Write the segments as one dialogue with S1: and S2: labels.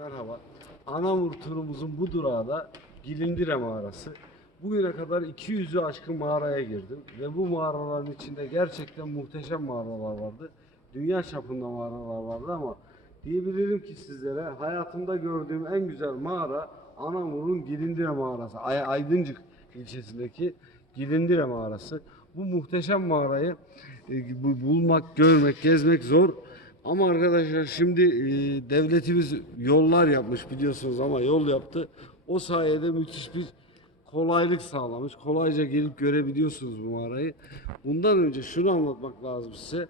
S1: merhaba. Anamur turumuzun bu durağı da Gilindire mağarası. Bugüne kadar 200'ü aşkın mağaraya girdim ve bu mağaraların içinde gerçekten muhteşem mağaralar vardı. Dünya çapında mağaralar vardı ama diyebilirim ki sizlere hayatımda gördüğüm en güzel mağara Anamur'un Gilindire mağarası. Ay Aydıncık ilçesindeki Gilindire mağarası. Bu muhteşem mağarayı e, bu- bulmak, görmek, gezmek zor. Ama arkadaşlar şimdi e, devletimiz yollar yapmış biliyorsunuz ama yol yaptı. O sayede müthiş bir kolaylık sağlamış. Kolayca gelip görebiliyorsunuz bu mağarayı. Bundan önce şunu anlatmak lazım size.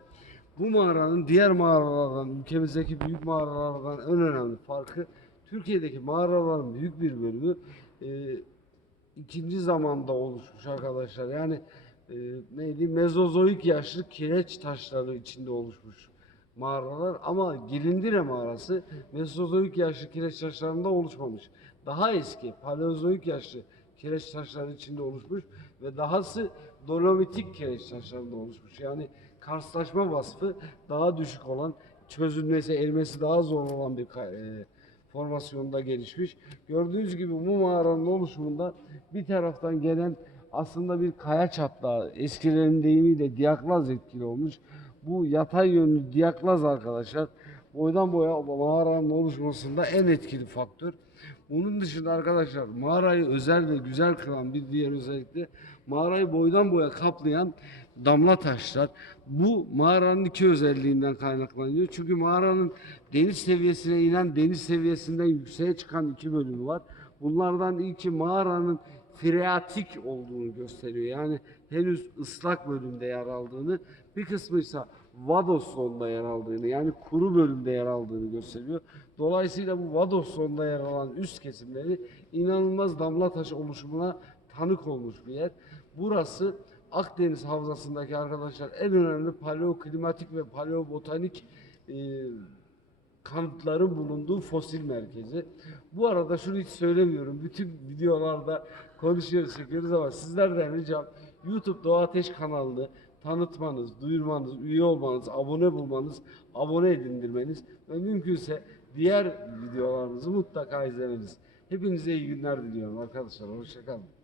S1: Bu mağaranın diğer mağaralardan, ülkemizdeki büyük mağaralardan en önemli farkı Türkiye'deki mağaraların büyük bir bölümü e, ikinci zamanda oluşmuş arkadaşlar. Yani e, neydi? Mezozoik yaşlı kireç taşları içinde oluşmuş mağaralar ama Gilindire mağarası Mesozoik yaşlı kireç taşlarında oluşmamış. Daha eski Paleozoik yaşlı kireç taşları içinde oluşmuş ve dahası dolomitik kireç taşlarında oluşmuş. Yani karşılaşma vasfı daha düşük olan, çözülmesi, erimesi daha zor olan bir e, formasyonda gelişmiş. Gördüğünüz gibi bu mağaranın oluşumunda bir taraftan gelen aslında bir kaya çatlağı, eskilerin deyimiyle diyaklaz etkili olmuş. Bu yatay yönlü diyaklaz arkadaşlar boydan boya mağaranın oluşmasında en etkili faktör. Bunun dışında arkadaşlar mağarayı özel ve güzel kılan bir diğer özellikle mağarayı boydan boya kaplayan damla taşlar. Bu mağaranın iki özelliğinden kaynaklanıyor. Çünkü mağaranın deniz seviyesine inen deniz seviyesinden yükseğe çıkan iki bölümü var. Bunlardan ilki mağaranın freatik olduğunu gösteriyor. Yani henüz ıslak bölümde yer aldığını, bir kısmı ise Vados yer aldığını yani kuru bölümde yer aldığını gösteriyor. Dolayısıyla bu Vados yer alan üst kesimleri inanılmaz damla taşı oluşumuna tanık olmuş bir yer. Burası Akdeniz havzasındaki arkadaşlar en önemli paleoklimatik ve paleobotanik e, kanıtların bulunduğu fosil merkezi. Bu arada şunu hiç söylemiyorum. Bütün videolarda konuşuyoruz, çekiyoruz ama sizlerden ricam YouTube Doğa Ateş kanalını tanıtmanız, duyurmanız, üye olmanız, abone bulmanız, abone edindirmeniz ve mümkünse diğer videolarımızı mutlaka izlemeniz. Hepinize iyi günler diliyorum arkadaşlar. Hoşçakalın.